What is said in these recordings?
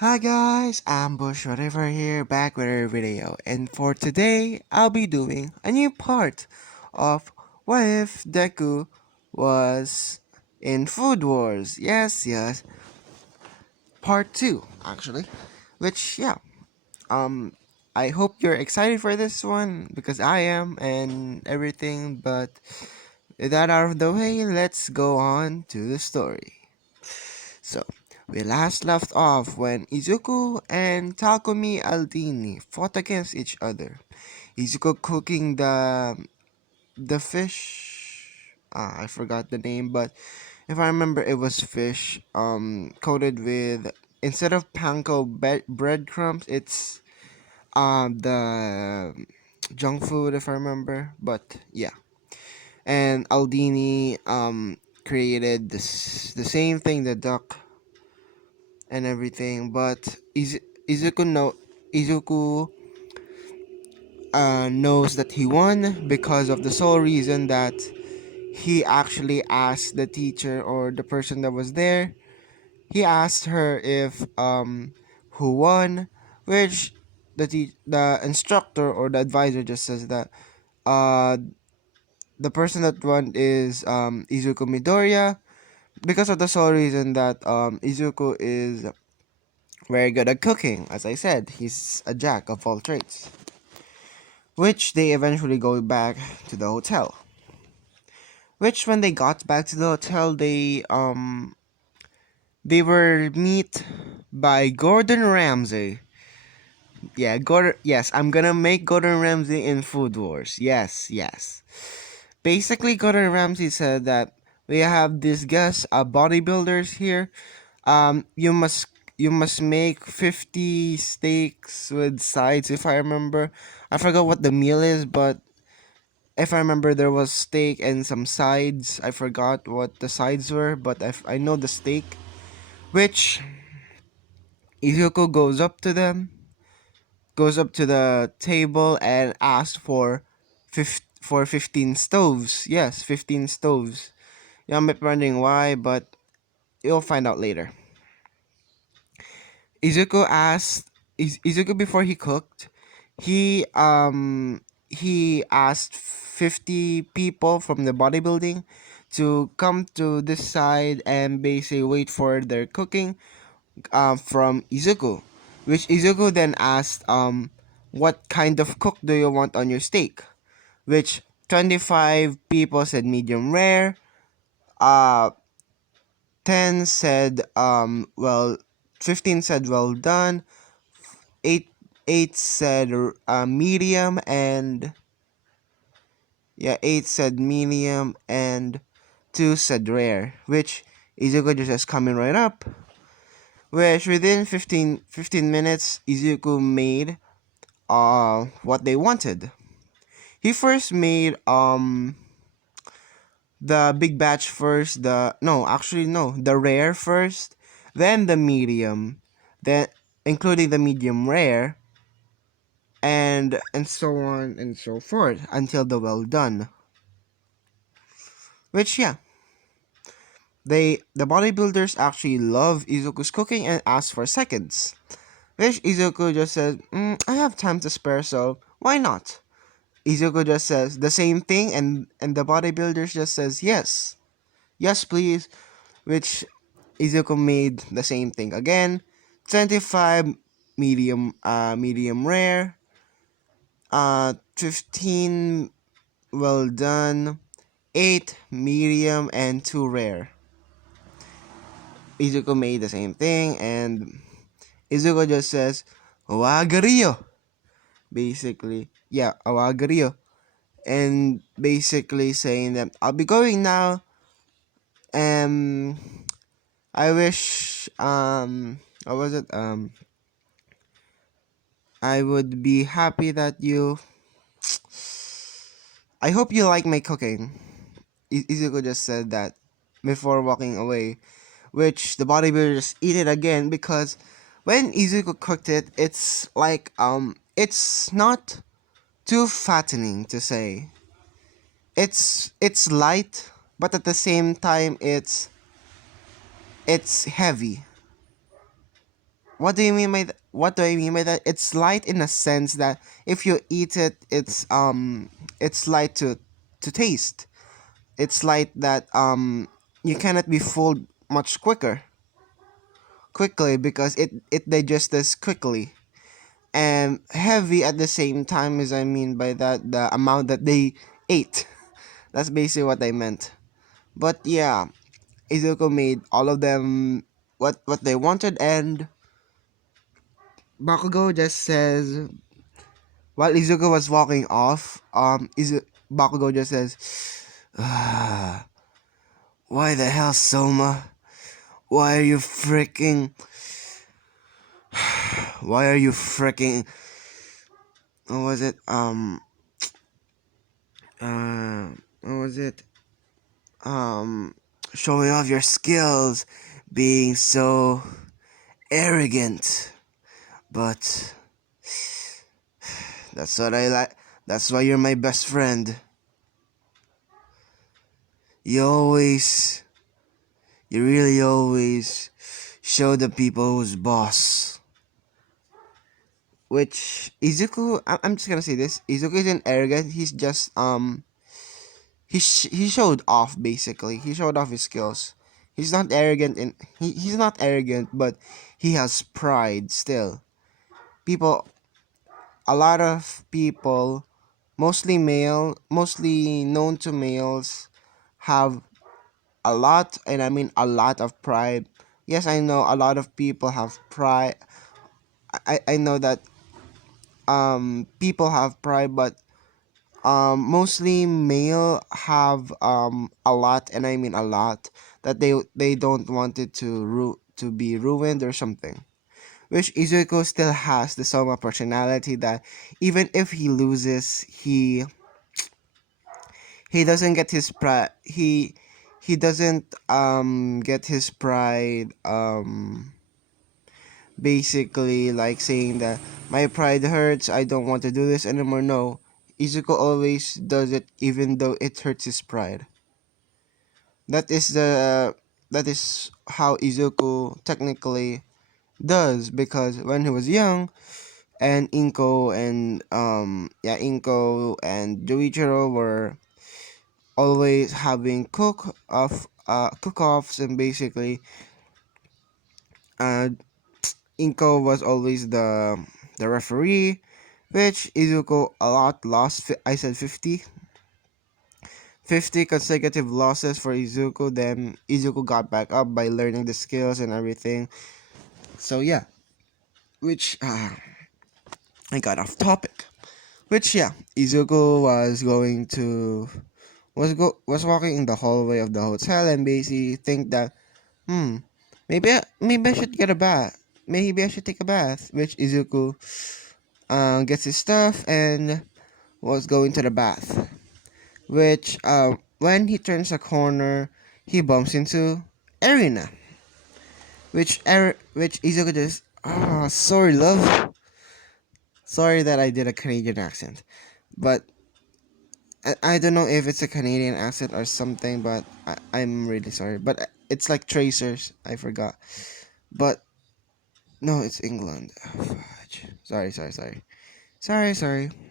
Hi guys, Ambush Whatever here, back with a video, and for today, I'll be doing a new part of What If Deku was in Food Wars. Yes, part 2, actually. Which, yeah, um, I hope you're excited for this one, because I am, and everything, but with that out of the way, let's go on to the story. So, we last left off when Izuku and Takumi Aldini fought against each other. Izuku cooking the fish. I forgot the name, but if I remember, it was fish. Coated with, instead of panko breadcrumbs, it's the junk food, if I remember. But yeah, and Aldini created the same thing, the duck and everything, but Izuku knows that he won because of the sole reason that he actually asked the teacher or the person that was there. He asked her if who won, which the instructor or the advisor just says that uh the person that won is Izuku Midoriya, because of the sole reason that Izuku is very good at cooking. As I said, he's a jack of all trades. Which they eventually go back to the hotel. Which when they got back to the hotel, they were met by Gordon Ramsay. Yeah, Gordon. Yes, I'm gonna make Gordon Ramsay in Food Wars. Yes. Basically, Gordon Ramsay said that we have these guys, bodybuilders here. You must make 50 steaks with sides, if I remember. I forgot what the meal is, but if I remember, there was steak and some sides. I forgot what the sides were, but I know the steak. Which Izuku goes up to the table and asks for 15 stoves. Yes, 15 stoves. Yeah, I'm wondering why, but you'll find out later. Izuku asked Izuku before he cooked. He asked 50 people from the bodybuilding to come to this side and basically wait for their cooking from Izuku, which Izuku then asked what kind of cook do you want on your steak, which 25 people said medium rare, uh 10 said well, 15 said well done, 8 8 said medium, and yeah, 8 said medium, and 2 said rare, which Izuku just says coming right up. Which within 15 minutes, Izuku made what they wanted. He first made the big batch first, the rare first, then the medium, then including the medium rare, and so on and so forth until the well done. Which, yeah, the bodybuilders actually love Izuku's cooking and ask for seconds. Which Izuku just says, I have time to spare, so why not? Izuku just says the same thing, and the bodybuilders just says yes please. Which Izuku made the same thing again. 25 medium rare, 15 well done, 8 medium, and 2 rare. Izuku made the same thing, and Izuku just says, Wagario. Basically, yeah, Wagario. And basically saying that I'll be going now. Um, I wish, what was it? I would be happy that I hope you like my cooking. Izuku just said that before walking away, which the bodybuilders eat it again because when Izuku cooked it, it's like it's not too fattening to say. It's light, but at the same time it's heavy. what do I mean by that? It's light in a sense that if you eat it, it's light to taste. It's light that you cannot be full much quickly because it digests quickly, and heavy at the same time, as I mean by that the amount that they ate. That's basically what I meant. But yeah, Izuku made all of them what they wanted, and Bakugo just says, while Izuku was walking off, Bakugo just says, ah, "Why the hell, Soma? Why are you freaking? Why are you freaking? What was it? What was it? Um, Showing off your skills, being so arrogant. But that's what I like. That's why you're my best friend. You always, you really always show the people who's boss." Which Izuku, I'm just gonna say this. Izuku isn't arrogant. He's just he showed off basically. He showed off his skills. He's not arrogant, and he's not arrogant, but he has pride still. People, a lot of people, mostly known to males, have a lot, and I mean a lot of pride. Yes, I know a lot of people have pride. I know that people have pride, but mostly male have a lot, and I mean a lot, that they don't want it to be ruined or something. Which Izuku still has the Soma personality that even if he loses, he doesn't get his pride. He doesn't get his pride basically like saying that my pride hurts, I don't want to do this anymore. No, Izuku always does it even though it hurts his pride. That is the that is how Izuku technically does, because when he was young, and Inko and Joichiro were always having cook-offs, and basically uh Inko was always the referee, which Izuku a lot lost. I said 50 consecutive losses for Izuku. Then Izuku got back up by learning the skills and everything. So yeah, which I got off topic. Which yeah, Izuku was going to was walking in the hallway of the hotel, and basically think that maybe I should get a bath. Maybe I should take a bath. Which Izuku gets his stuff and was going to the bath. Which when he turns a corner, he bumps into Erina. Which Izuku just, sorry love. Sorry that I did a Canadian accent. But I don't know if it's a Canadian accent or something, but I'm really sorry. But it's like Tracers. I forgot. But no, it's England. Oh, fudge. Sorry.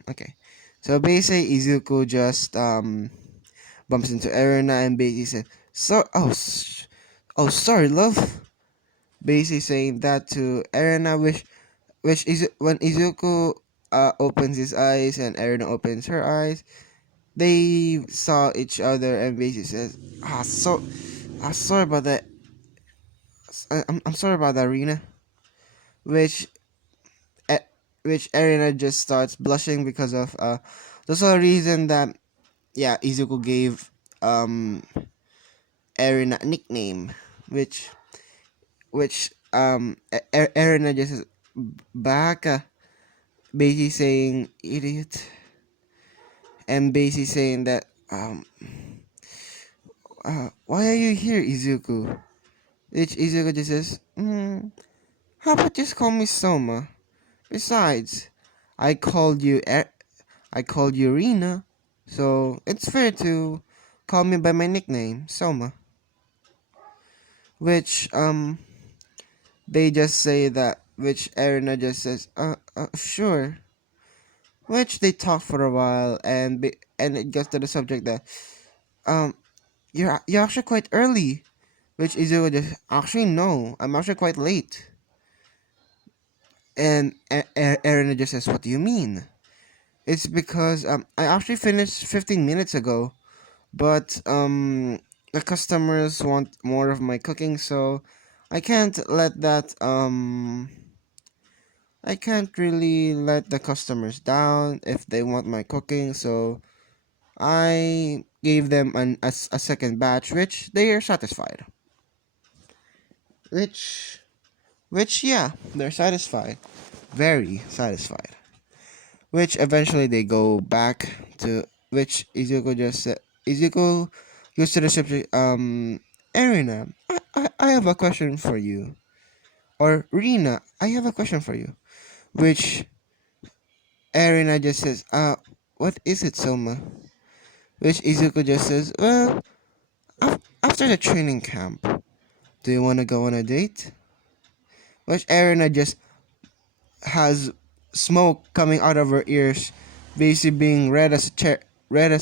Okay. So basically, Izuku just bumps into Erina and basically said, "So, sorry, love." Basically saying that to Erina, which is when Izuku opens his eyes and Erina opens her eyes, they saw each other and basically says, sorry about that. I'm sorry about that, Erina." Which eh, which Erina just starts blushing because of the sole reason that yeah, Izuku gave Erina a nickname, which Erina just says, "Baka," basically saying idiot, and basically saying that why are you here, Izuku? Which Izuku just says, how about just call me Soma? Besides, I called you I called you Erina, so it's fair to call me by my nickname, Soma." Which they just say that which Erina just says, sure. Which they talk for a while, and it gets to the subject that, um, you're actually quite early. Which Izuku just, actually no, I'm actually quite late. And Erina just says, what do you mean? It's because I actually finished 15 minutes ago, but the customers want more of my cooking, so I can't let that I can't really let the customers down if they want my cooking, so I gave them a second batch, which they are satisfied. Which, yeah, they're satisfied. Very satisfied. Which eventually they go back to, which Izuku just said, Izuku goes to the subject, Erina, I have a question for you. Or Rina, I have a question for you. Which Erina just says, what is it, Soma? Which Izuku just says, well, after the training camp, do you want to go on a date? Which Erina just has smoke coming out of her ears, basically being red as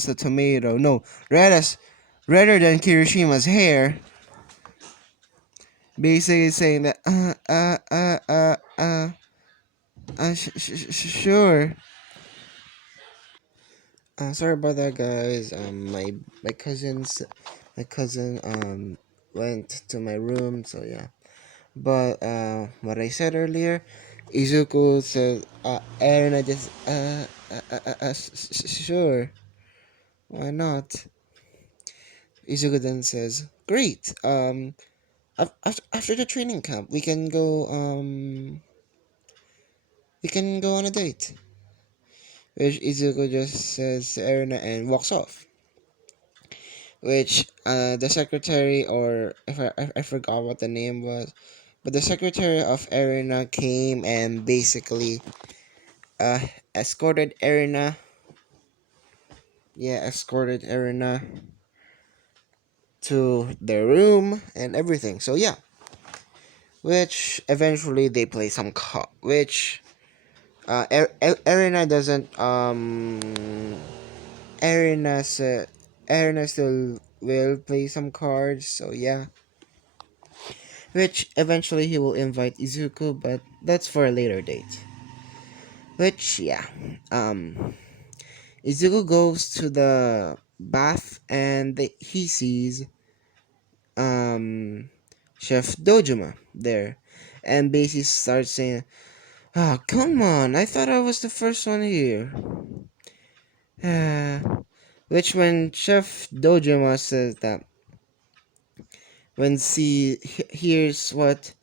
a tomato. No, redder than Kirishima's hair. Basically saying that sure. Sorry about that, guys. My cousin went to my room, so yeah. But what I said earlier, Izuku said, Aaron, I just sure, why not? Izuku then says, great. After the training camp, we can go on a date. Which Izuku just says to Erina and walks off. Which the secretary, or if I forgot what the name was, but the secretary of Erina came and basically uh escorted Erina. Yeah, escorted Erina to their room and everything. So yeah, which eventually they play some which Erina doesn't Erina said Erina still will play some cards. So yeah, which eventually he will invite Izuku, but that's for a later date. Which yeah, um, Izuku goes to the bath and he sees um Chef Dojima there, and basically starts saying, "Ah, come on! I thought I was the first one here." Which when Chef Dojima says that, when hears what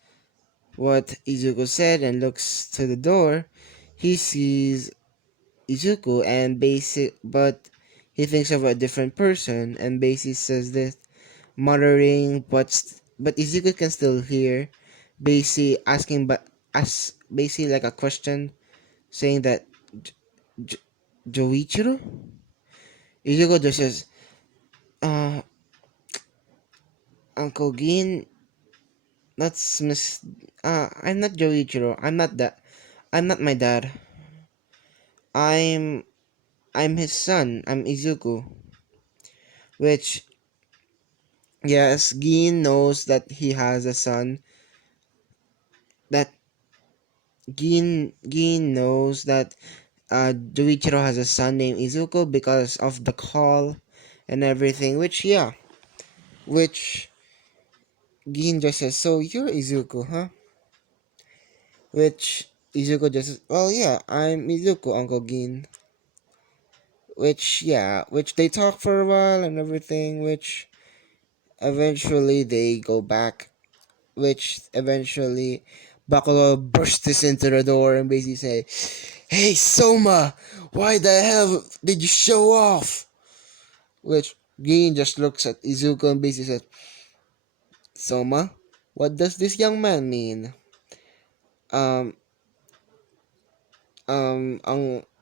Izuku said and looks to the door, he sees Izuku and but he thinks of a different person and basically says this, muttering, but Izuku can still hear, basically asking, but as basically like a question, saying that J- Joichiro. Izuku just says, uh, Uncle Gin, that's Miss. I'm not Joichiro. I'm not that. I'm not my dad. I'm I'm his son. I'm Izuku. Which, yes, Gin knows that he has a son. That Gin knows that Joichiro has a son named Izuku because of the call and everything. Which yeah, which Gin just says, so you're Izuku, huh? Which Izuku just says, well yeah, I'm Izuku, Uncle Gin. Which yeah, which they talk for a while and everything. Which eventually they go back, which eventually Bakugo bursts into the door and basically say, "Hey Soma, why the hell did you show off?" Which Gin just looks at Izuku and basically says, "Soma, what does this young man mean?" Um,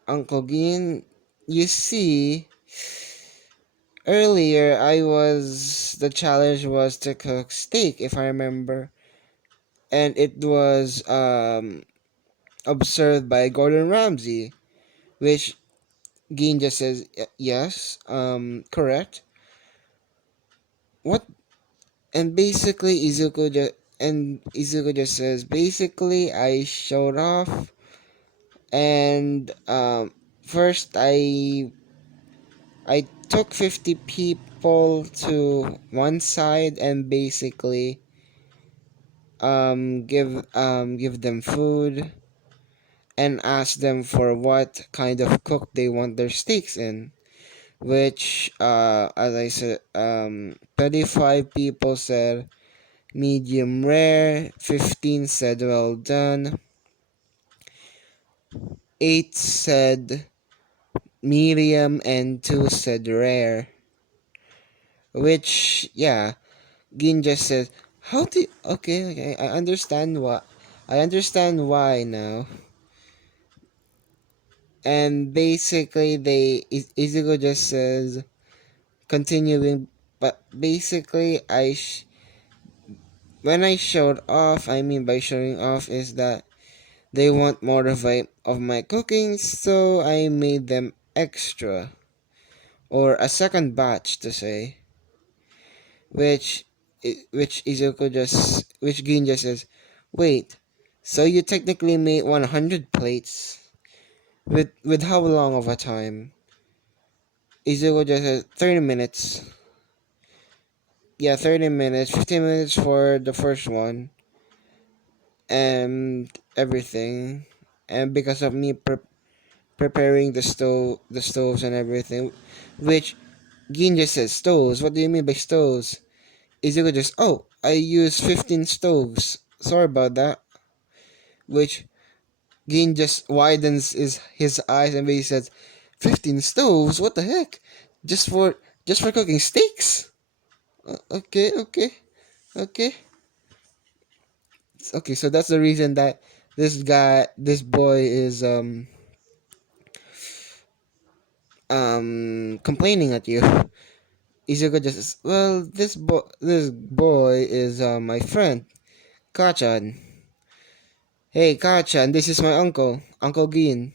Uncle Gin, you see, earlier the challenge was to cook steak, if I remember. and it was observed by Gordon Ramsay, which Gin just says, Yes, correct." What? And basically, Izuku just says, "Basically, I showed off, and first I took 50 people to one side and basically give them food and ask them for what kind of cook they want their steaks in, which as I said, 35 people said medium rare, 15 said well done, 8 said medium, and 2 said rare." Which, yeah, Gin just says, "How do okay, I understand why now." And basically, Izuku just says, continuing, but basically, when I showed off, I mean by showing off is that they want more of my cooking, so I made them extra, or a second batch to say, which which Gin just says, "Wait, so you technically made 100 plates with how long of a time?" Izuku just says 30 minutes. Yeah, 30 minutes, 15 minutes for the first one, and everything. And because of me preparing the stoves and everything, which Gin just says, "Stoves? What do you mean by stoves?" Izuku just, "Oh, I used 15 stoves. Sorry about that." Which Gin just widens his eyes and he says, "15 stoves? What the heck? Just for cooking steaks?" Okay, okay, okay. Okay, so that's the reason that this boy is complaining at you. Izuku just says, "Well, this boy is my friend, Kachan. Hey, Kachan, this is my Uncle Gin."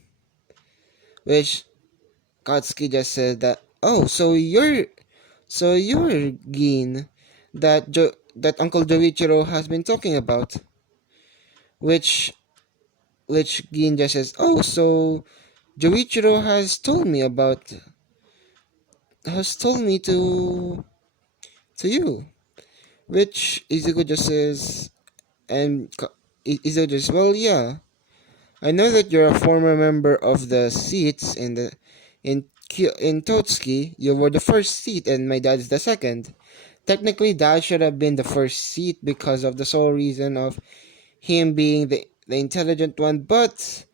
Which Katsuki just said that, "Oh, so you're Gin that Uncle Joichiro has been talking about." Which Gin just says, "Oh, so Joichiro has told me to you." Which Izuku just says, and Izuku just, "Well, yeah, I know that you're a former member of the seats in Totsuki. You were the first seat, and my dad's the second. Technically, dad should have been the first seat because of the sole reason of him being the intelligent one. But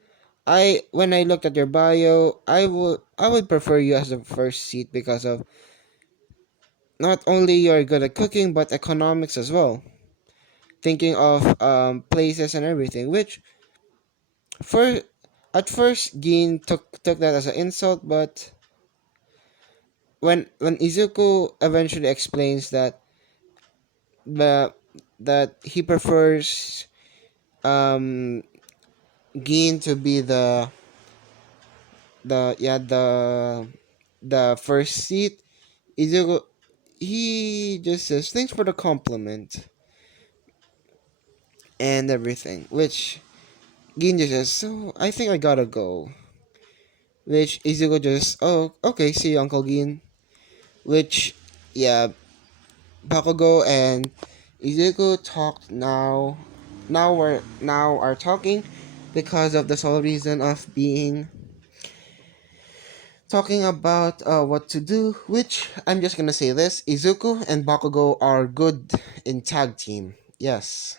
when I looked at your bio, I would prefer you as the first seat because of not only you're good at cooking but economics as well. Thinking of places and everything, which for at first Gin took that as an insult, but when Izuku eventually explains the that he prefers um Gin to be the yeah the first seat, Izuku, he just says thanks for the compliment and everything, which Gin just says, "So I think I gotta go." Which Izuku just, "Oh, okay, see you, Uncle Gin." Which, yeah, Bakugo and Izuku talked now are talking because of the sole reason of being talking about what to do, which I'm just gonna say this: Izuku and Bakugo are good in tag team. Yes,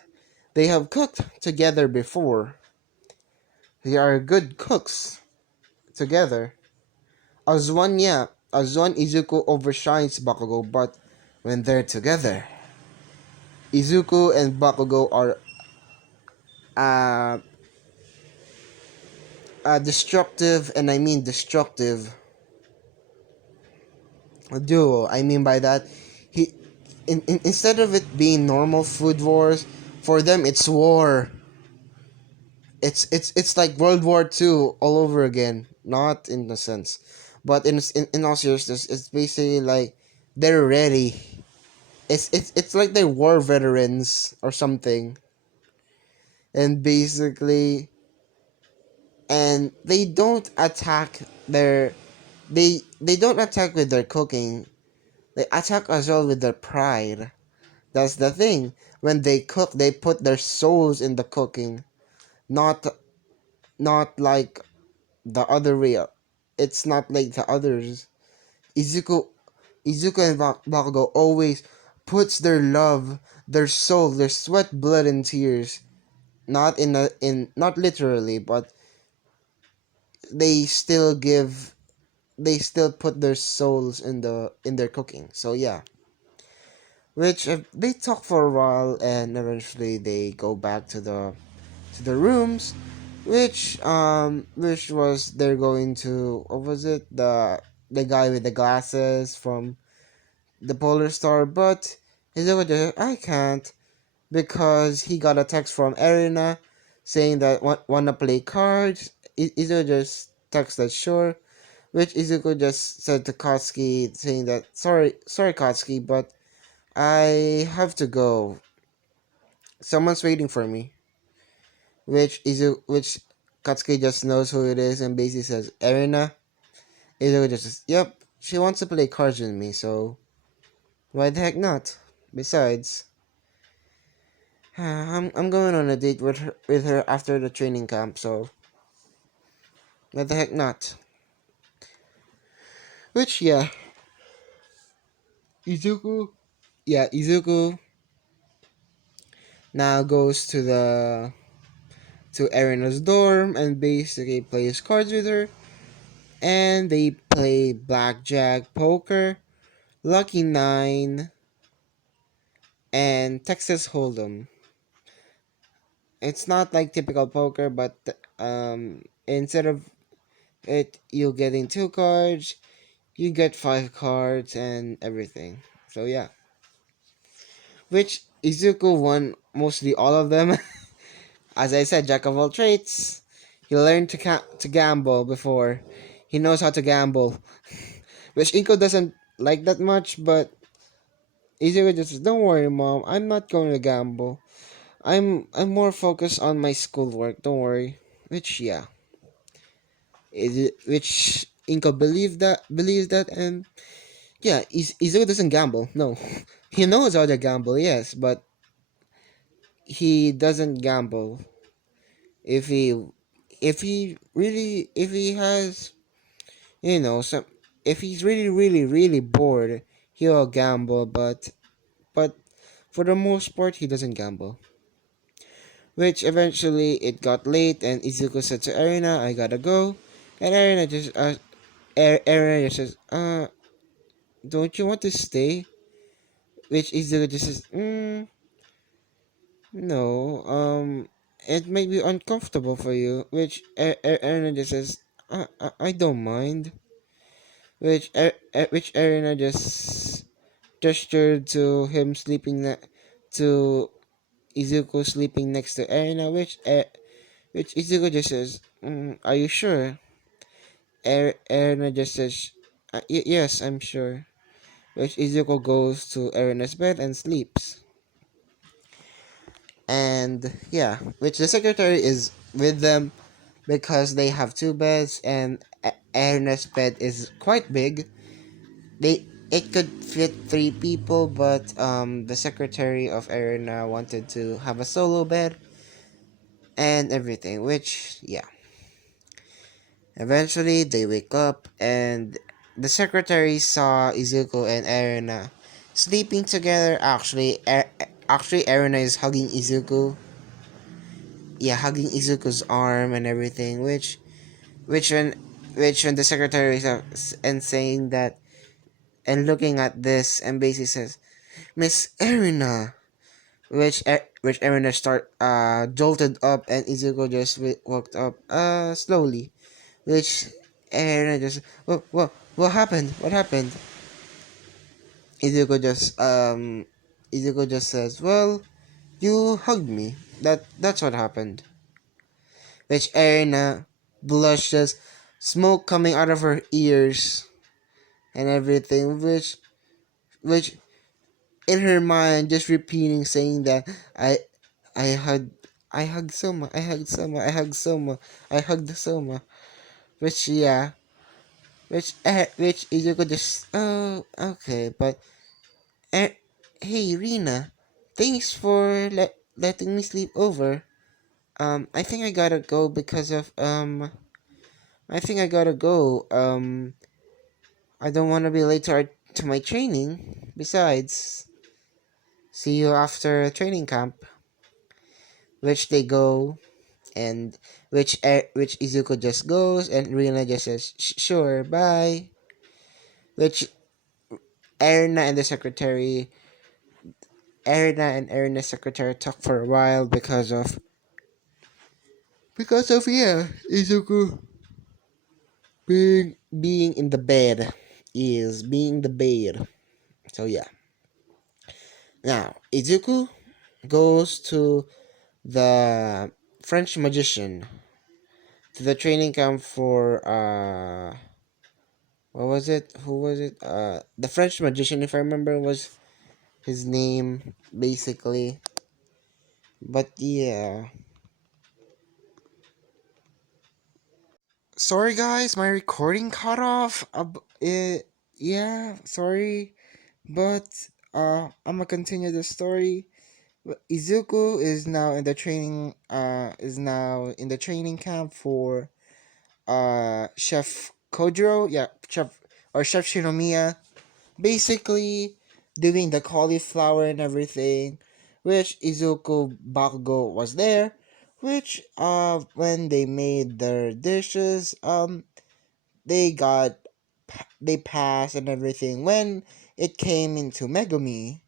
they have cooked together before. They are good cooks together. As one, yeah, as one, Izuku overshines Bakugo, but when they're together, Izuku and Bakugo are uh, destructive, and I mean destructive duo. I mean by that, he instead of it being normal food wars, For them, it's war. It's like World War II all over again. Not in the sense, but in all seriousness, it's basically like they're ready. It's like they're war veterans or something, and basically, and they don't attack with their cooking. They attack as well with their pride. That's the thing. When they cook, they put their souls in the cooking, not not like the other way. It's not like the others. Izuku, Izuku and Bakugo always puts their love, their soul, their sweat, blood, and tears. Not literally, but they still give. They still put their souls in their cooking. So yeah, which they talk for a while, and eventually they go back to the rooms, which was they're going to, what was it, the guy with the glasses from the Polar Star, but he's over there. I can't because he got a text from Erina saying that wanna play cards. Izuku just texted sure, which Izuku just said to Katsuki saying that sorry Katsuki, but I have to go. Someone's waiting for me. Which Katsuki just knows who it is and basically says Erina. Izuku just says, yep, she wants to play cards with me, so why the heck not? Besides, I'm going on a date with her after the training camp, so why the heck not? Which Izuku Izuku now goes to Erina's dorm and basically plays cards with her, and they play blackjack, poker, lucky nine, and Texas Hold'em. It's not like typical poker, but instead of it you getting two cards, you get five cards and everything. So yeah, which Izuku won mostly all of them. As I said, jack of all trades. He learned to gamble before. He knows how to gamble, which Inko doesn't like that much. But Izuku just says, "Don't worry, mom. I'm not going to gamble. I'm more focused on my schoolwork. Don't worry." Which which Inko believes that, and yeah, Izuku doesn't gamble. No, he knows how to gamble. Yes, but he doesn't gamble. If he if he has, some, if he's really bored, he'll gamble. But for the most part, he doesn't gamble. Which eventually it got late, and Izuku said to Erina, "I gotta go," and Erina just says, don't you want to stay?" Which Izuku just says, no, it may be uncomfortable for you. Which Erina just says, I don't mind." Which Erina just gestured to him to Izuku sleeping next to Erina, which Izuku just says, "Are you sure?" Erina just says, "Yes, I'm sure." Which Izuku goes to Erina's bed and sleeps. And yeah, which the secretary is with them because they have two beds, and Erina's bed is quite big. It could fit three people, but the secretary of Erina wanted to have a solo bed and everything. Which eventually they wake up, and the secretary saw Izuku and Erina sleeping together. Actually, Erina is hugging Izuku. Yeah, hugging Izuku's arm and everything. Which when when the secretary is and saying that and looking at this and basically says, "Miss Erina," which Erina start jolted up, and Izuku just woke up slowly, which Erina just, what happened, Izuku just Izuku just says, well, You hugged me. That's what happened. Which Erina blushes, smoke coming out of her ears and everything, which in her mind just repeating saying that I hugged I hugged Soma, I hugged Soma, I hugged Soma, I hugged Soma. Which yeah, which Izuku just oh okay, but uh, hey Rina, thanks for letting me sleep over. I think I gotta go because of I think I gotta go. I don't want to be late to my training. Besides, see you after training camp, which they go and which Izuku just goes and Rina just says sure bye. Which Erina and the secretary, Erina and Erina's secretary talk for a while because of yeah Izuku being in the bed is being the bed. So yeah. Now Izuku goes to the French magician to the training camp for what was it? Who was it? The French magician, if I remember, was his name basically. But yeah, sorry guys, my recording cut off. Yeah, sorry, but I'm gonna continue the story. Izuku is now in the training. Is now in the training camp for Chef Kojiro. Yeah, Chef Shinomiya. Basically, doing the cauliflower and everything, which Izuku Bakugo was there. Which when they made their dishes, they got they passed and everything. When it came into Megumi,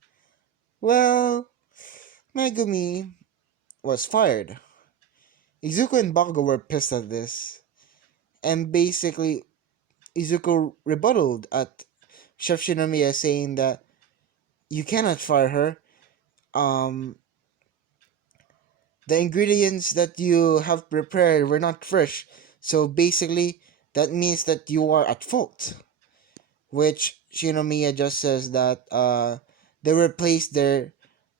well, Megumi was fired. Izuku and Bakugo were pissed at this, and basically Izuku rebutted at Chef Shinomiya saying that you cannot fire her. Um, the ingredients that you have prepared were not fresh, so basically that means that you are at fault. Which Shinomiya just says that they were placed there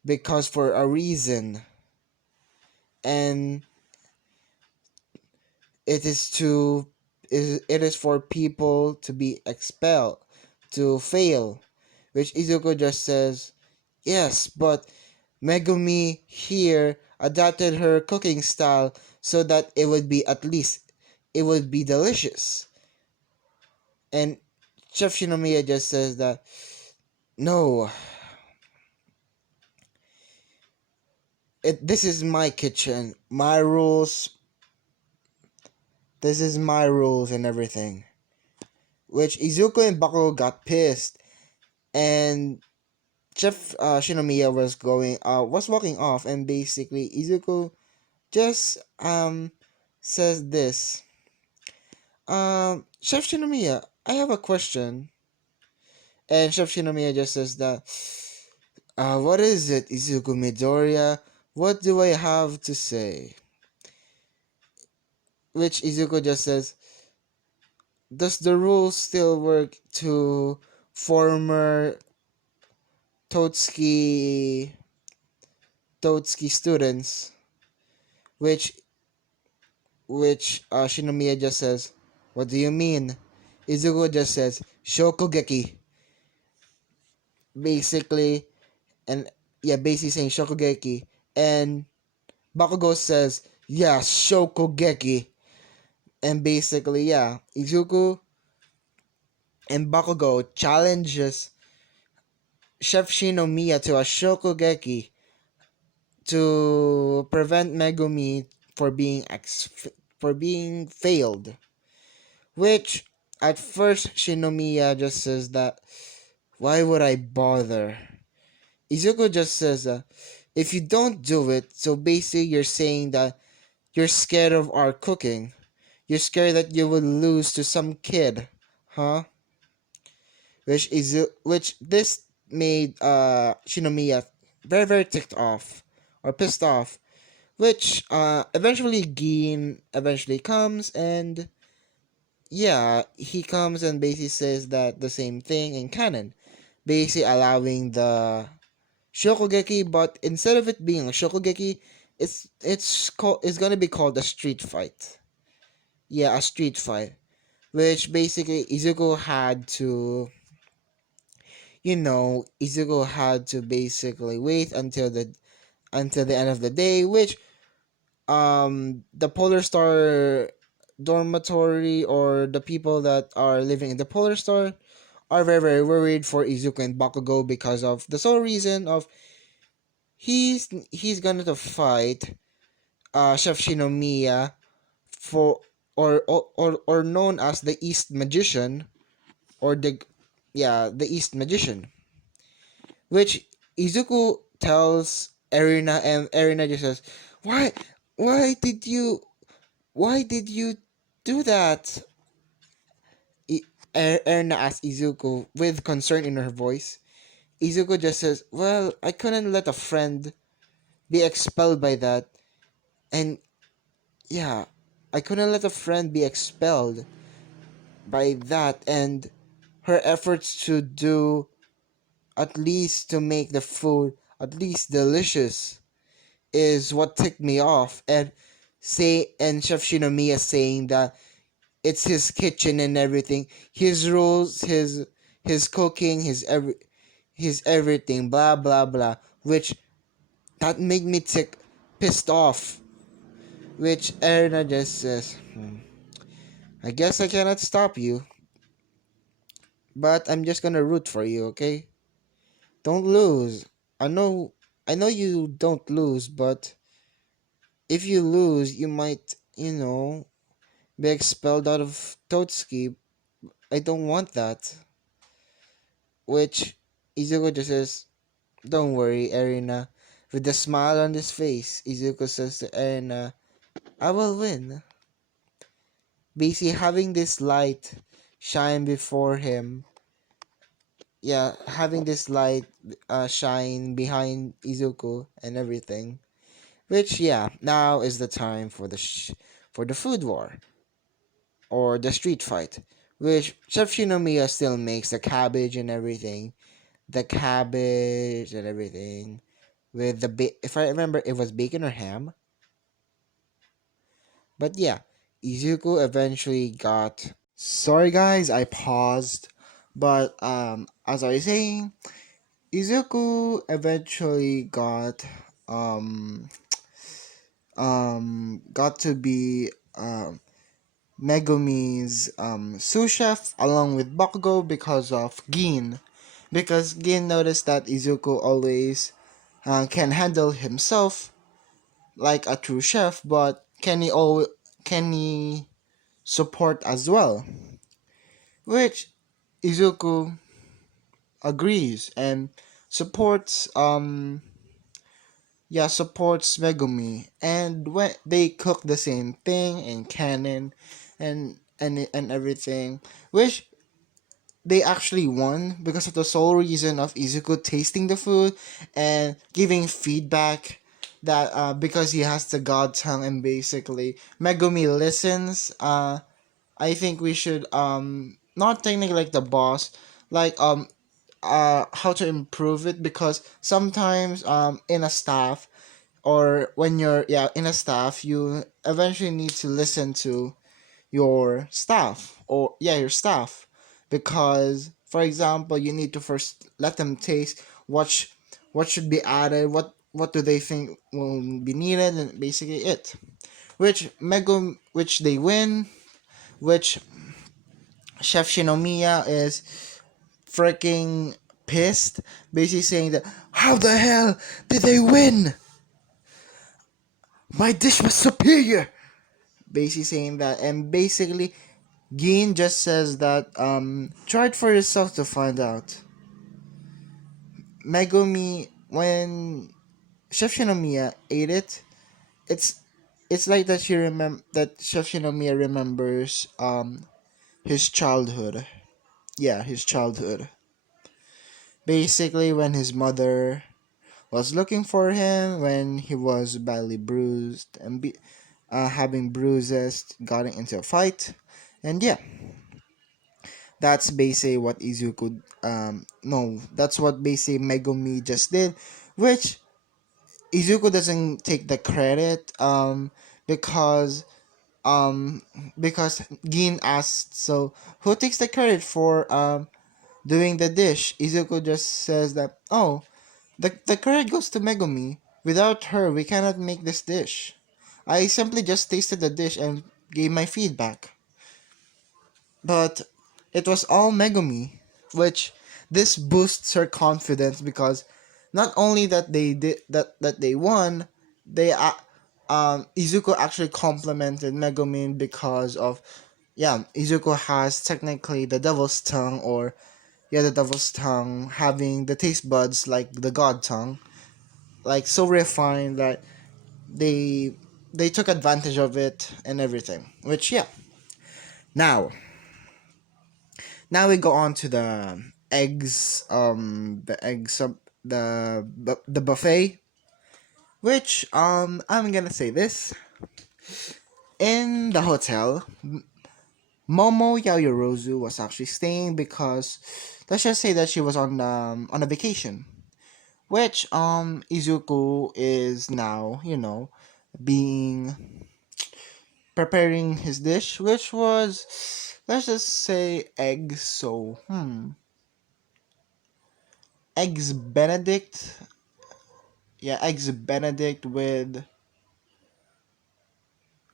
because for a reason, and it is to it is for people to be expelled, to fail. Which Izuku just says, yes, but Megumi here adapted her cooking style so that it would be at least it would be delicious. And Chef Shinomiya just says that no, this is my kitchen, my rules. This is my rules and everything. Which Izuku and Bakugo got pissed, and Chef Shinomiya was walking off, and basically Izuku just says this. Chef Shinomiya, I have a question. And Chef Shinomiya just says that, what is it, Izuku Midoriya? What do I have to say? Which Izuku just says, does the rule still work to former Totsuki Totsuki students? Which Shinomiya just says, what do you mean? Izuku just says, Shokugeki. Basically, and yeah, basically saying Shokugeki. And Bakugo says, yeah, Shokugeki. And basically, yeah, Izuku and Bakugo challenges Chef Shinomiya to a Shokugeki to prevent Megumi for for being failed. Which at first Shinomiya just says that why would I bother? Izuku just says if you don't do it, so basically you're saying that you're scared of our cooking. You're scared that you will lose to some kid, huh? Which this made Shinomiya very very ticked off or pissed off, which eventually Gin eventually comes, and yeah, he comes and basically says that the same thing in canon, basically allowing the Shokugeki, but instead of it being a Shokugeki, it's gonna be called a street fight. Yeah, a street fight, which basically Izuku had to basically wait until the end of the day, which the Polar Star dormitory, or the people that are living in the Polar Star, are very very worried for Izuku and Bakugo because of the sole reason of he's gonna to fight Chef Shinomiya for or known as the East Magician, or the East Magician, which Izuku tells Erina, and Erina just says, "Why why did you why did you do that?" I, Erina asks Izuku with concern in her voice. Izuku just says, "Well, I couldn't let a friend be expelled by that, and yeah, I couldn't let a friend be expelled by that, and her efforts to do at least to make the food at least delicious is what ticked me off." And Chef Shinomiya saying that it's his kitchen and everything, his rules, his cooking, his everything, blah blah blah, which that made me pissed off. Which Erina just says, I guess I cannot stop you, but I'm just gonna root for you, okay? Don't lose. I know I know you don't lose, but if you lose, you might, be expelled out of Totsuki. I don't want that. Which Izuku just says, don't worry, Erina. With a smile on his face, Izuku says to Erina, I will win. Basically, having this light shine before him, yeah, having this light shine behind Izuku and everything. Which, yeah, now is the time for for the food war, or the street fight, which Chef Shinomiya still makes the cabbage and everything, with if I remember, it was bacon or ham. But yeah, Izuku eventually got. Sorry guys, I paused. But as I was saying, Izuku eventually got to be Megumi's sous chef along with Bakugo because of Gin. Because Gin noticed that Izuku always can handle himself like a true chef, but can he support as well? Which Izuku agrees and supports supports Megumi, and when they cook the same thing in canon and everything, which they actually won because of the sole reason of Izuku tasting the food and giving feedback that because he has the god tongue, and basically Megumi listens. I think we should not technically like the boss, like how to improve it, because sometimes in a staff, or when you're in a staff, you eventually need to listen to your staff, because for example, you need to first let them taste what should be added, what do they think will be needed, and basically it, which they win, which Chef Shinomiya is freaking pissed, basically saying that, how the hell did they win? My dish was superior. Basically saying that, and basically Gin just says that try it for yourself to find out. Megumi, when Chef Shinomiya ate it, it's it's like that Chef Shinomiya remembers his childhood. Yeah, his childhood. Basically when his mother was looking for him when he was badly bruised and having bruises, got into a fight, and yeah, that's basically what Izuku. No, that's what basically Megumi just did, which Izuku doesn't take the credit. Because um because Gin asked, so who takes the credit for doing the dish? Izuku just says that, oh, the credit goes to Megumi. Without her, we cannot make this dish. I simply just tasted the dish and gave my feedback. But it was all Megumi, which this boosts her confidence because not only that they did that they won, they Izuku actually complimented Megumin because of, yeah, Izuku has technically the devil's tongue, or yeah, the devil's tongue, having the taste buds like the god tongue, like so refined that they they took advantage of it and everything. Which yeah, now now we go on to the eggs, the eggs, the buffet, which I'm gonna say this. In the hotel, Momo Yaoyorozu was actually staying because, let's just say that she was on a vacation, which Izuku is now, being preparing his dish, which was, let's just say, eggs. So eggs Benedict. Yeah, eggs Benedict with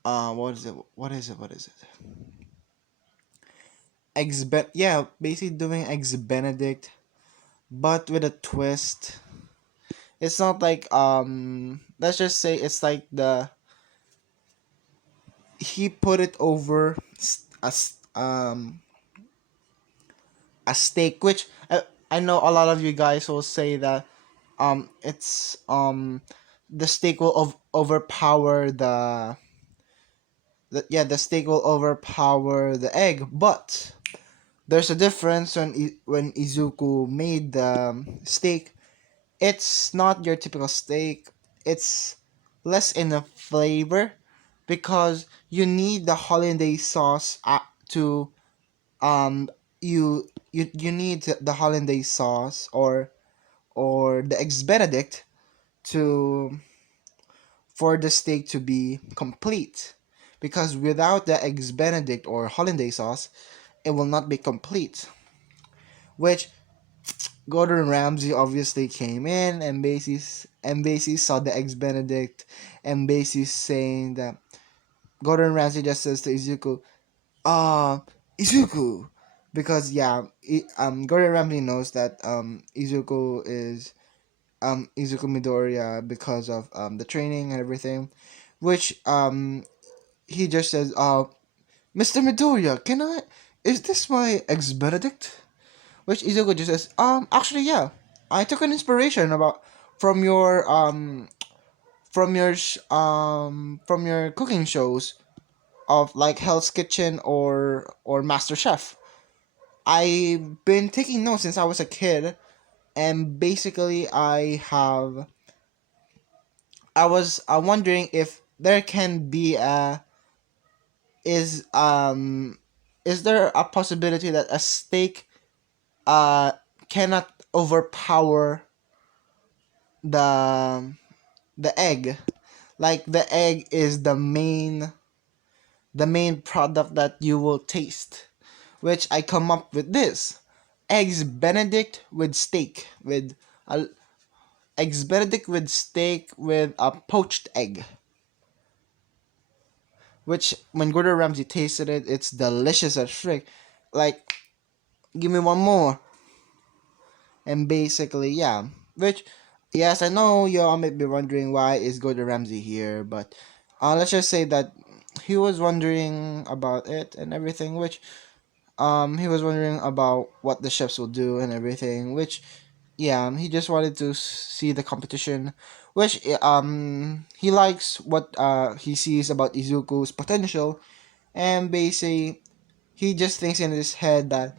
what is it? What is it? What is it? Yeah, basically doing eggs Benedict, but with a twist. It's not like let's just say it's like the he put it over a steak, which I know a lot of you guys will say that it's the steak will overpower the steak will overpower the egg, but there's a difference when Izuku made the steak. It's not your typical steak. It's less in the flavor because you need the hollandaise sauce to um you need the hollandaise sauce or the eggs benedict to for the steak to be complete, because without the eggs benedict or hollandaise sauce it will not be complete, which Gordon Ramsay obviously came in and basically saw the eggs benedict and basically saying that Gordon Ramsay just says to Izuku, uh Izuku, because yeah, Gordon Ramsay knows that Izuku Midoriya because of the training and everything, which he just says, Mr. Midoriya, can I, is this my ex Benedict? Which Izuku just says, actually yeah, I took an inspiration about from your from your cooking shows of like Hell's Kitchen or Master Chef. I've been taking notes since I was a kid, and basically I was wondering if there can be a is is there a possibility that a steak uh cannot overpower the the egg, like the egg is the main product that you will taste, which I come up with this eggs benedict with steak with a eggs benedict with steak with a poached egg, which when Gordon Ramsay tasted it, it's delicious as frick. Like, give me one more. And basically, yeah. Which, yes, I know y'all might be wondering why is Gordon Ramsay here, but let's just say that he was wondering about it and everything, which he was wondering about what the chefs will do and everything, which yeah, he just wanted to see the competition, which he likes what he sees about Izuku's potential, and basically he just thinks in his head that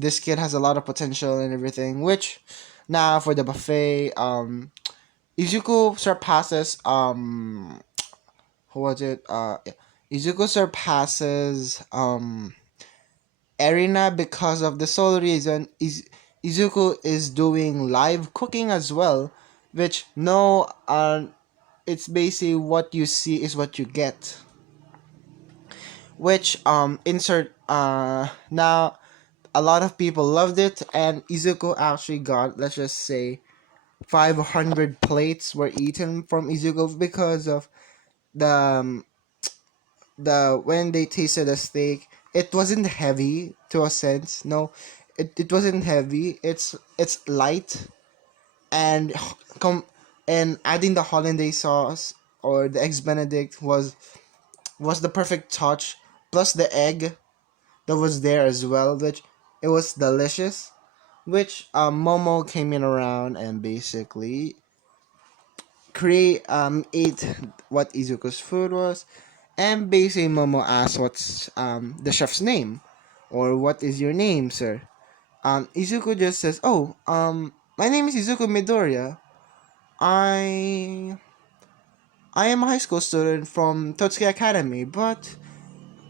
this kid has a lot of potential and everything, which Now for the buffet, Izuku surpasses who was it? Yeah. Izuku surpasses Erina because of the sole reason Izuku is doing live cooking as well, which no it's basically what you see is what you get. Which insert now a lot of people loved it, and Izuku actually got, let's just say, 500 plates were eaten from Izuku because of the when they tasted the steak, it wasn't heavy to a sense. No, it wasn't heavy. It's light, and come and adding the hollandaise sauce or the eggs benedict was the perfect touch, plus the egg that was there as well, which it was delicious. Which Momo came in around and basically create ate what Izuku's food was, and basically Momo asked what's the chef's name, or what is your name, sir? Izuku just says, "Oh, my name is Izuku Midoriya. I I am a high school student from Totsuki Academy, but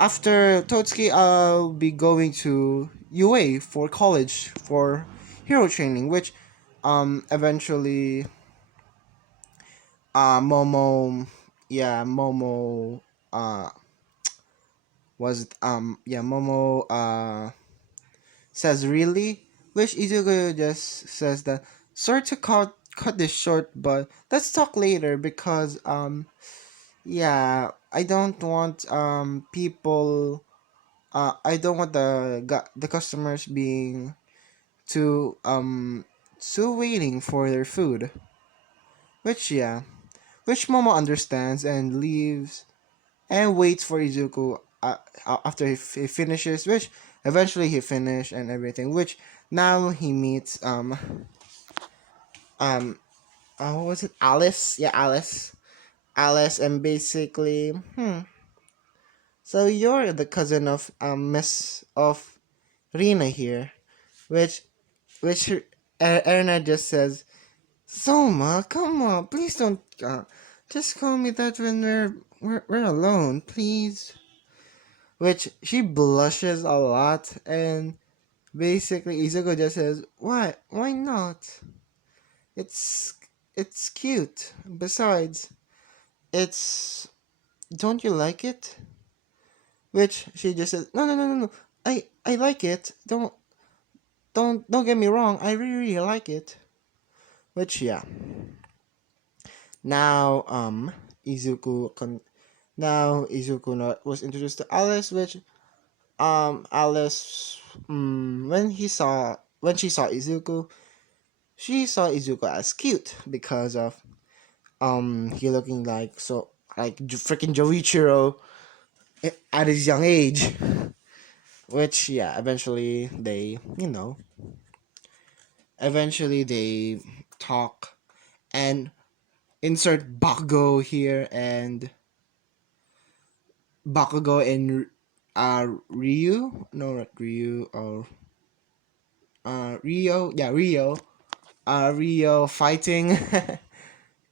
after Totsuki, I'll be going to UA for college for hero training, which eventually Momo, yeah, Momo uh was yeah, Momo says really, which Izuku just says that sorry to cut this short, but let's talk later because yeah, I don't want people I don't want the customers being too too waiting for their food, which yeah, which Momo understands and leaves and waits for Izuku after he finishes, which eventually he finished and everything. Which now he meets um what was it, Alice? Yeah, Alice, and basically so you're the cousin of Miss of Rina here, which Erina just says, Soma, come on, please don't just call me that when we're alone, please. Which she blushes a lot, and basically Izuku just says, "Why? Why not? It's it's cute. Besides, it's don't you like it?" Which she just says, "No, no, no, no, no. I like it. Don't get me wrong. I really like it." Which yeah. Now Izuku was introduced to Alice, which Alice when she saw Izuku, she saw Izuku as cute because of he looking like so like freaking Joichiro at his young age. Which yeah, eventually they talk and insert Bakugo and Ryu, no, not Ryu, or Rio, yeah, Rio fighting.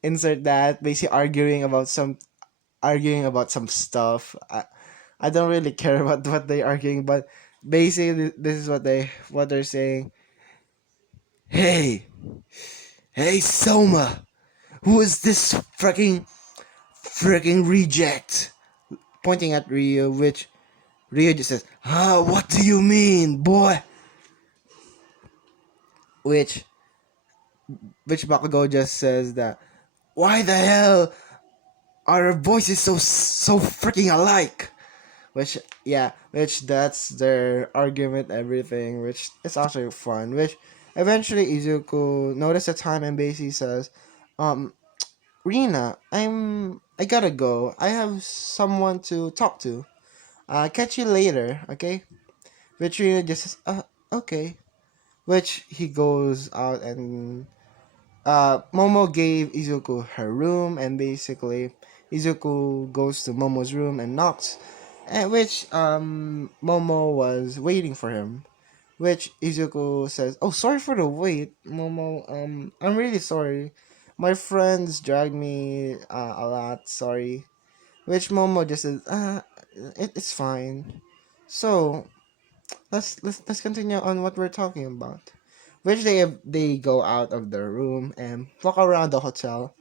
Insert that, basically arguing about some stuff. I don't really care about what they're arguing, but basically this is what they're saying. Hey, hey, Soma, who is this freaking reject? Pointing at Rio, which Rio just says, what do you mean, boy? Which Bakugo just says that, why the hell are our voices so freaking alike? Which yeah, which that's their argument, everything, which is also fun. Which eventually Izuku notices the time and basically says, um, Rina, I gotta go. I have someone to talk to. Catch you later, okay? Which Rina just says, okay. Which he goes out and Momo gave Izuku her room, and basically Izuku goes to Momo's room and knocks, at which Momo was waiting for him, which Izuku says, "Oh, sorry for the wait, Momo. I'm really sorry. My friends dragged me a lot. Sorry." Which Momo just says, it's fine." So let's continue on what we're talking about. Which they go out of the room and walk around the hotel.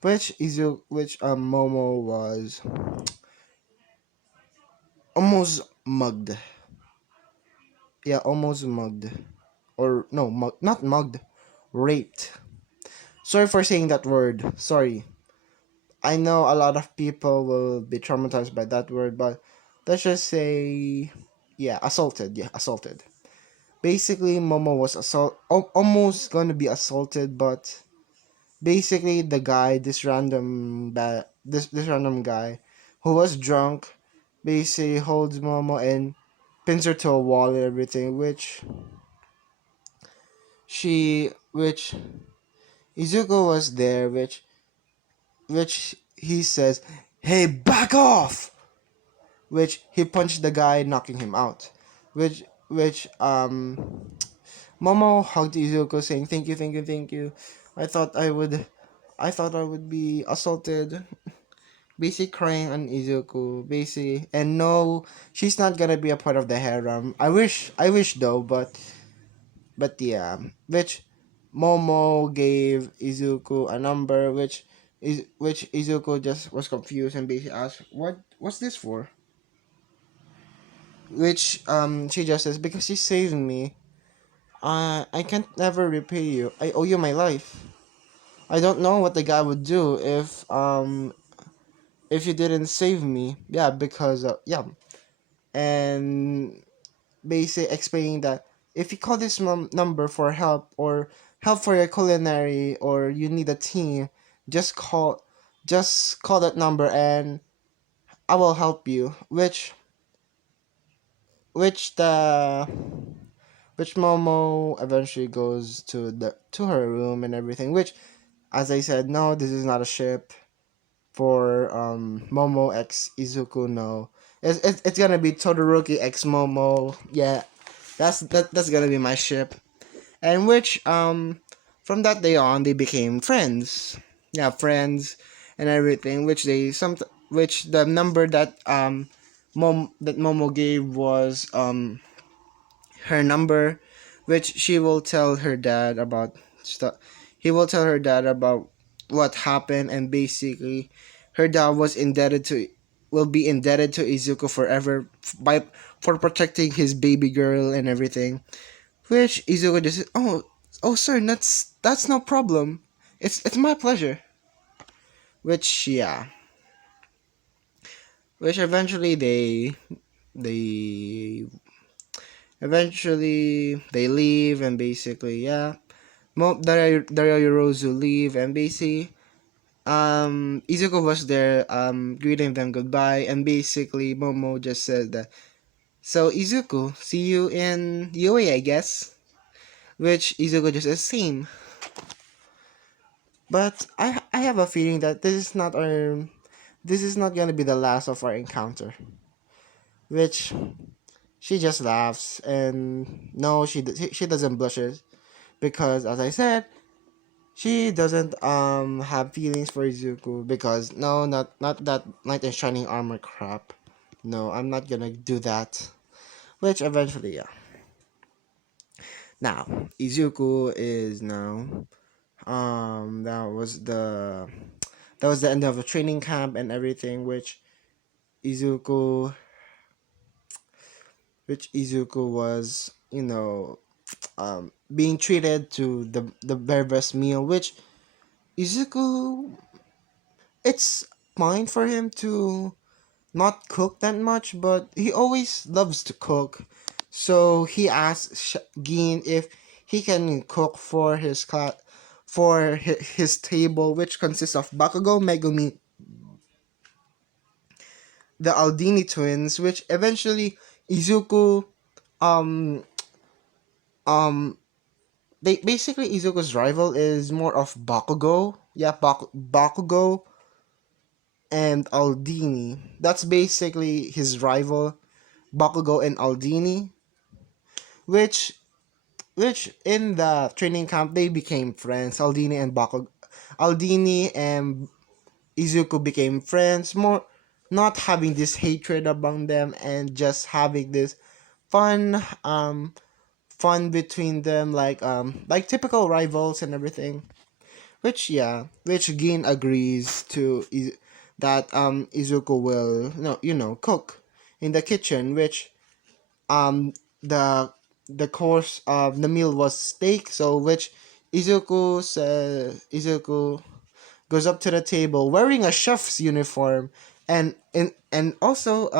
Which Momo was almost mugged. Yeah, almost mugged. Or no, not mugged, raped. Sorry for saying that word. Sorry. I know a lot of people will be traumatized by that word, but let's just say, yeah, assaulted. Yeah, assaulted. Basically, Momo was almost going to be assaulted, but basically the guy, this random guy, who was drunk, basically holds Momo and pins her to a wall and everything, which Izuku was there, which he says, "Hey, back off!" Which he punched the guy, knocking him out. Which Momo hugged Izuku, saying, "Thank you, thank you, thank you. I thought I would, I thought I would be assaulted." Basically crying on Izuku, basically, and no, she's not gonna be a part of the harem. I wish though, but yeah, which Momo gave Izuku a number, which Izuku just was confused and basically asked, "What's this for?" Which she just says, "Because you saved me. I can't never repay you. I owe you my life." I don't know what the guy would do if you didn't save me. Yeah, because yeah, and basically explaining that if you call this number for help or help for your culinary or you need a team, just call that number and I will help you. Which the which Momo eventually goes to her room and everything. Which, as I said, no, this is not a ship for Momo x Izuku. No, it's gonna be Todoroki x Momo. Yeah, that's gonna be my ship. And from that day on they became friends. Yeah, friends and everything. Which the number that Momo gave was her number, which she will tell her dad about stuff. He will tell her dad about what happened, and basically, her dad will be indebted to Izuku forever by for protecting his baby girl and everything. Which Izuku just says, "Oh, sir, that's no problem. It's my pleasure." Which yeah, which they eventually they leave and basically yeah Dario Yorozu leave and basically Izuku was there greeting them goodbye and basically Momo just said that, "So Izuku, see you in UA, I guess." Which Izuku just says same. But I have a feeling that this is not gonna be the last of our encounter. Which she just laughs and no she doesn't blushes because as I said she doesn't have feelings for Izuku because no, not that knight in shining armor crap. No, I'm not gonna do that. Which eventually, yeah. Now, Izuku is now that was the end of the training camp and everything, Izuku Izuku was, being treated to the very best meal, which Izuku it's fine for him to not cook that much, but he always loves to cook. So he asks Gin if he can cook for his table, which consists of Bakugo, Megumi, the Aldini twins, which eventually Izuku, um, um, they basically Izuku's rival is more of Bakugo. Yeah, Bakugo and Aldini. That's basically his rival, Bakugo and Aldini. which in the training camp they became friends. Aldini and Izuku became friends, more not having this hatred among them and just having this fun fun between them, like typical rivals and everything. Which yeah, which Gin agrees to that Izuku will cook in the kitchen, which um the the course of the meal was steak, so which Izuku goes up to the table wearing a chef's uniform, and also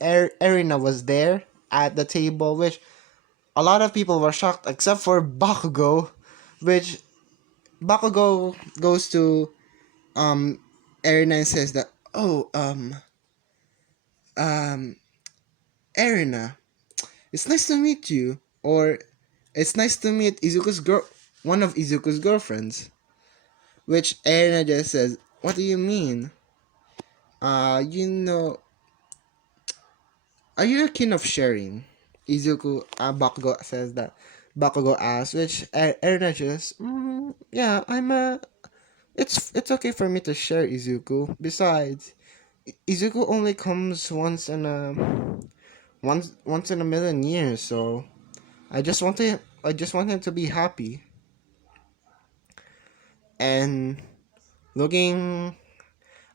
Erina was there at the table, which a lot of people were shocked except for Bakugo, which Bakugo goes to Erina and says that, oh, um Erina, it's nice to meet you, or it's nice to meet one of Izuku's girlfriends. Which Erina just says, what do you mean? You know, are you a king of sharing? Bakugo says that. Bakugo asks, which Erina just, yeah, it's okay for me to share, Izuku. Besides, Izuku only comes once in a million years, so I just want him to be happy. And looking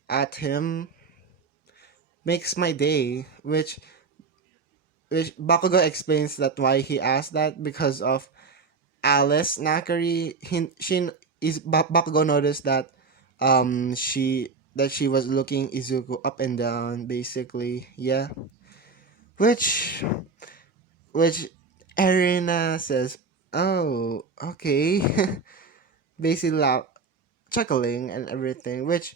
at him makes my day, which Bakugo explains that why he asked that because of Alice Nakari. Bakugo noticed that she was looking Izuku up and down, basically. Yeah. Which which Erina says, oh, okay. Basically chuckling and everything, which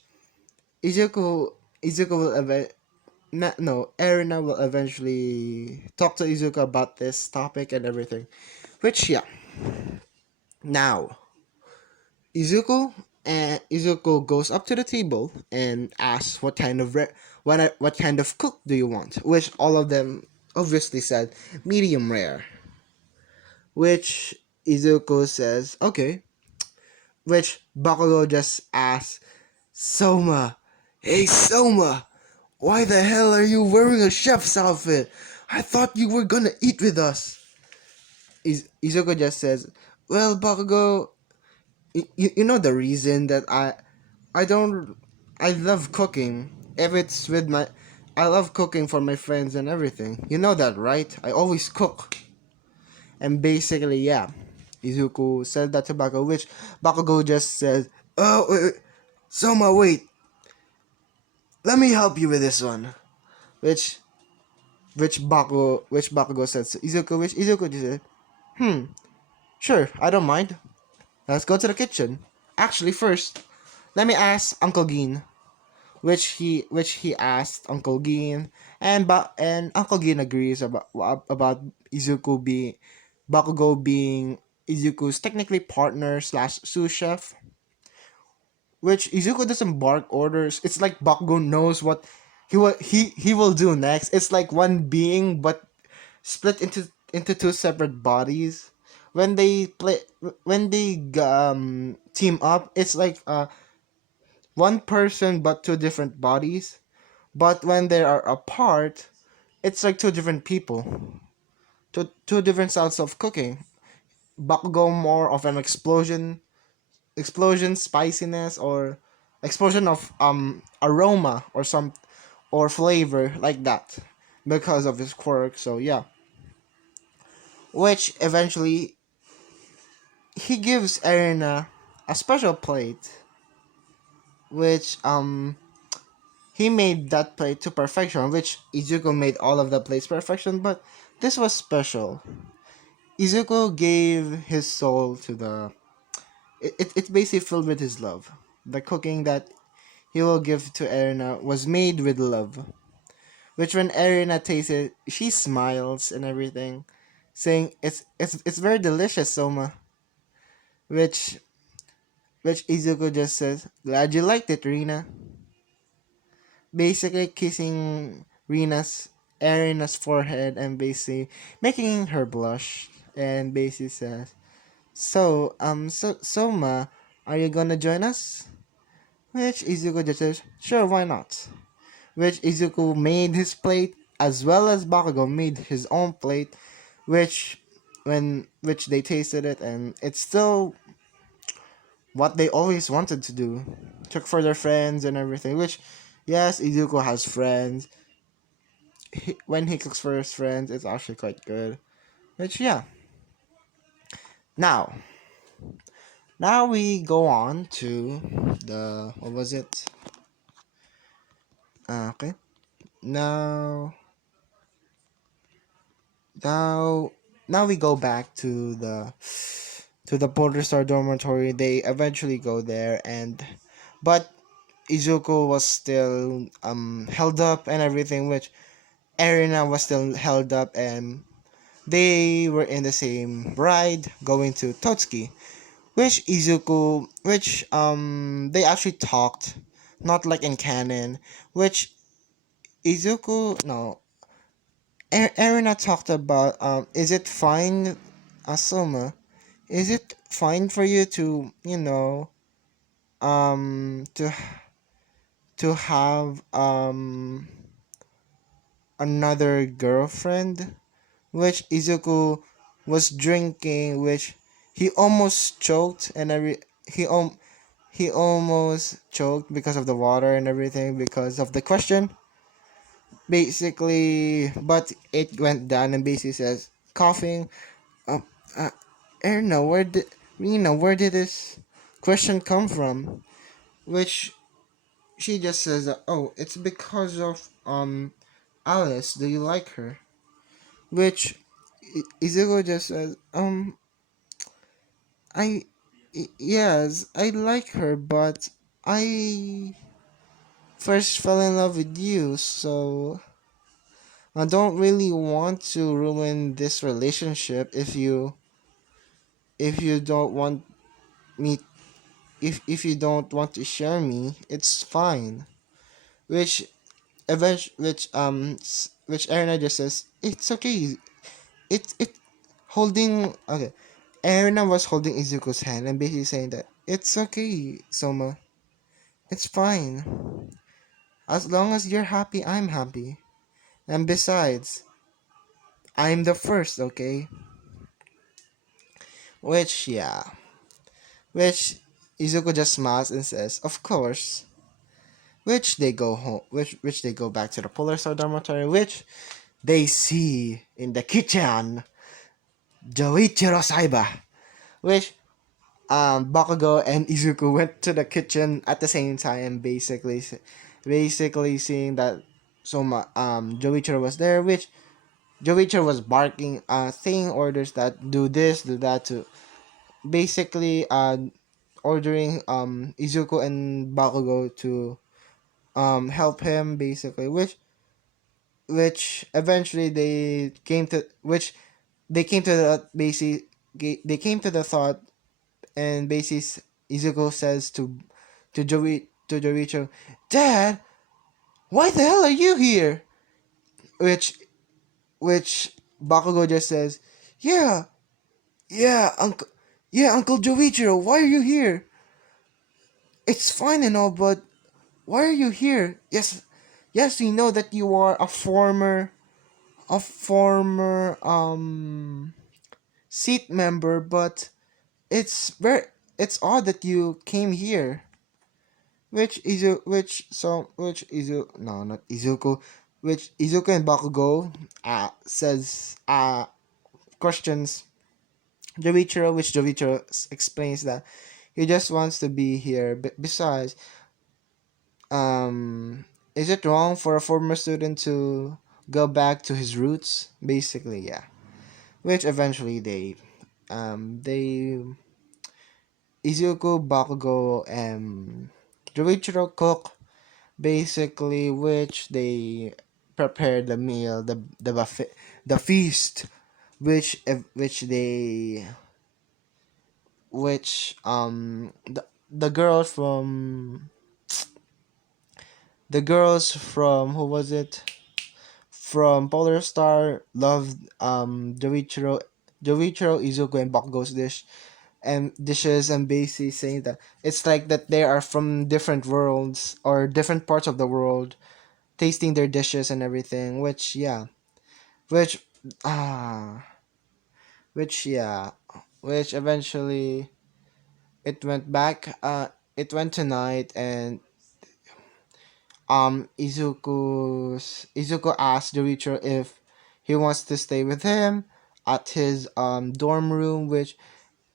Izuku Izuku will no, Erina will eventually talk to Izuku about this topic and everything. Which yeah. Now, Izuku goes up to the table and asks what kind of cook do you want? Which all of them obviously said medium rare. Which Izuku says okay. Which Bakugo just asks Soma, hey Soma, why the hell are you wearing a chef's outfit? I thought you were gonna eat with us. Izuku just says, well, Bakugo, you know the reason that I don't I love cooking. If it's with my I love cooking for my friends and everything. You know that, right? I always cook. And basically, yeah. Izuku said that to Bakugo, which Bakugo just says, oh, Soma, wait. Let me help you with this one. Which Bakugo says to Izuku, which Izuku just said, sure, I don't mind. Let's go to the kitchen. Actually, first, let me ask Uncle Gin, which he asked Uncle Gin, and Uncle Gin agrees about Izuku being Bakugo being Izuku's technically partner slash sous chef. Which Izuku doesn't bark orders. It's like Bakugo knows what he will do next. It's like one being but split into two separate bodies. When they team up, it's like one person but two different bodies. But when they are apart, it's like two different people, two different styles of cooking. Bakugo more of an explosion spiciness, or explosion of aroma or flavor like that, because of his quirk. So yeah, which eventually he gives Erina a special plate, which he made that plate to perfection, which Izuku made all of the plates perfection, but this was special. Izuku gave his soul to it's basically filled with his love. The cooking that he will give to Erina was made with love. Which when Erina tastes it, she smiles and everything, saying it's very delicious, Soma. Which Izuku just says, glad you liked it, Rina. Basically kissing Rina's Erina's forehead and basically making her blush, and basically says, so Soma, are you gonna join us? Which Izuku just says, sure, why not? Which Izuku made his plate as well as Bakugo made his own plate, which which they tasted it, and it's still what they always wanted to do. Cook for their friends and everything. Which, yes, Izuku has friends. When he cooks for his friends, it's actually quite good. Which, yeah. Now, now we go on to the what was it? Okay. Now, now, now we go back to the Polar Star dormitory. They eventually go there, and but Izuku was still held up and everything, which Erina was still held up, and they were in the same ride going to Totsuki, which Izuku, which they actually talked, not like in canon, which Izuku no, Erina talked about is it fine, Asuma, is it fine for you to to have another girlfriend, which Izuku was drinking, which he almost choked, and he almost choked because of the water and everything, because of the question, basically. But it went down, and basically says, coughing, um, uh, Erna, where did this question come from? Which she just says that, oh, it's because of Alice. Do you like her? Which Izuku just says, I, yes, I like her, but I first fell in love with you, so I don't really want to ruin this relationship if you don't want me if you don't want to share me, it's fine. Which which Erina just says, it's okay. It holding okay. Erina was holding Izuku's hand and basically saying that it's okay, Soma. It's fine. As long as you're happy, I'm happy. And besides, I'm the first, okay? Which, yeah. Which Izuku just smiles and says, of course. Which they go home, which they go back to the Polar Star dormitory, which they see in the kitchen Joichiro Saiba. Which Bakugo and Izuku went to the kitchen at the same time, basically seeing that Joichiro was there, which Joichiro was barking, saying orders that do this, do that, to basically ordering Izuku and Bakugo to help him, basically, which eventually they came to the basic they came to the thought, and basically Izuku says to Joichiro, Dad, why the hell are you here? Which which Bakugo just says, Yeah, yeah, Uncle Joichiro, why are you here? It's fine and all, but why are you here? Yes, we know that you are a former seat member, but it's odd that you came here. Which Izu no, not Izuku, which Izuku and Bakugo says questions Joichiro, which Joichiro explains that he just wants to be here. But besides, is it wrong for a former student to go back to his roots? Basically, yeah. Which eventually they Izuku, Bakugo, and Joichiro cook, basically, which they prepare the meal, the buffet, the feast, which they which the girls from who was it, from Polar Star loved Joichiro, Izuku, and Bakugo's dishes, and basically saying that it's like that they are from different worlds or different parts of the world, tasting their dishes and everything. Which ah, which yeah, which eventually it went back. It went tonight, and Izuku asked Joichiro if he wants to stay with him at his dorm room, which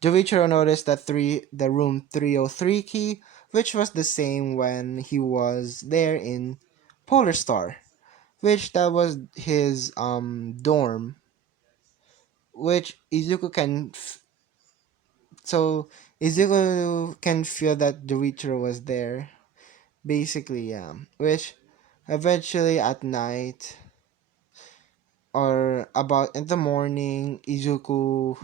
Joichiro noticed that the room 303 key, which was the same when he was there in Polar Star, which that was his dorm, which so Izuku can feel that Joichiro was there. Basically, yeah. Which eventually at night or about in the morning, Izuku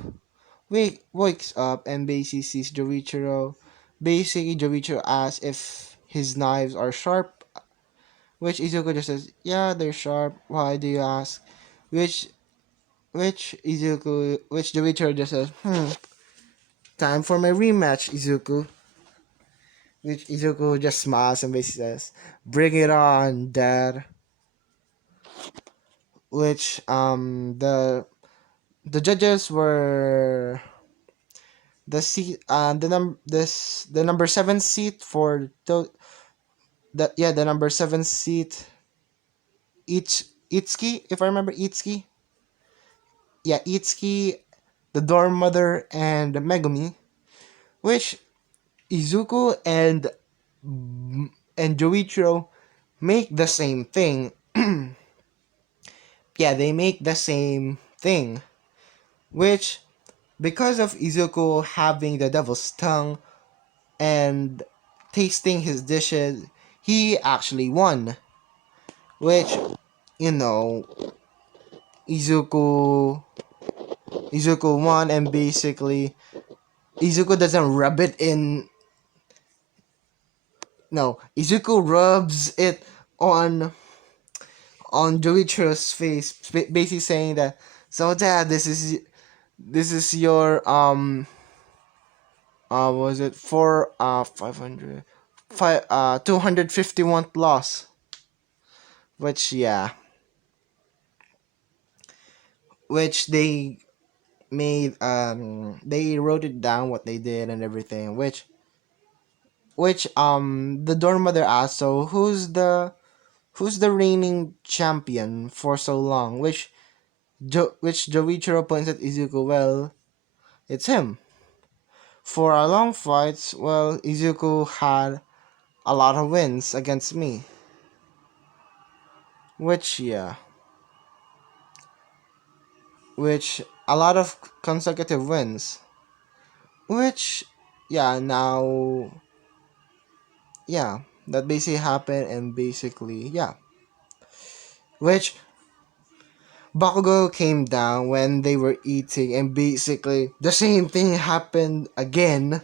wakes up and basically sees Joichiro. Basically, Joichiro asks if his knives are sharp, which Izuku just says, "Yeah, they're sharp. Why do you ask?" Which which Joichiro just says, time for my rematch, Izuku." Which Izuku just smiles and basically says, "Bring it on, Dad." Which the judges were the number 7 seat for the number 7 seat Itsuki, if I remember Itsuki. Yeah, Itsuki, the dorm mother, and Megumi, which Izuku and Joichiro make the same thing. Yeah, they make the same thing, which because of Izuku having the devil's tongue and tasting his dishes, he actually won. Which, you know, Izuku Izuku won, and basically Izuku doesn't rub it in. No, Izuku rubs it on Joichiro's face, basically saying that, "So Dad, this is your was it for 500 251 loss." Which yeah, which they wrote it down what they did and everything, which the dorm mother asked, "So who's the reigning champion for so long?" Which Joichiro points at Izuku. "Well, it's him. For our long fights, well, Izuku had a lot of wins against me." Which yeah, which a lot of consecutive wins. Which yeah, now yeah, that basically happened, and basically yeah, which Bakugo came down when they were eating, and basically the same thing happened again.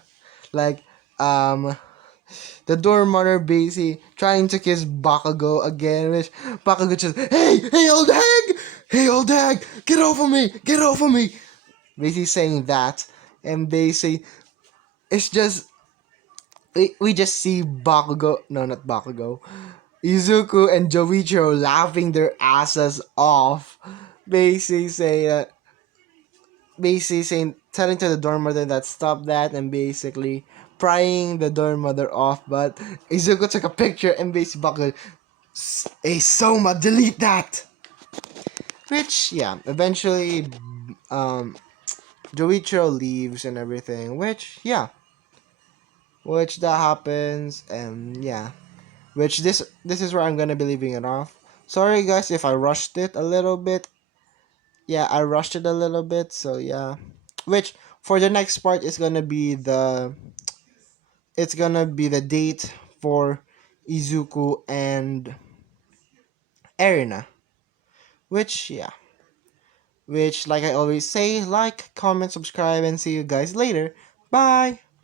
Like, the dorm mother basically trying to kiss Bakugo again, which Bakugo just, hey, old hag, get off of me, get off of me. Basically saying that, and basically, it's just, we just see Bakugo, no, not Bakugo, Izuku and Joichiro laughing their asses off, basically saying that, telling to the dorm mother that stop that, and basically prying the dorm mother off, but Izuku took a picture and basically Bakugo, "Hey Soma, delete that." Which yeah, eventually Joichiro leaves and everything, which that happens, and yeah, which this is where I'm gonna be leaving it off. Sorry guys if I rushed it a little bit. Yeah, I rushed it a little bit, so yeah. Which for the next part is gonna be the date for Izuku and Erina. Which yeah. Which like I always say, like, comment, subscribe, and see you guys later. Bye!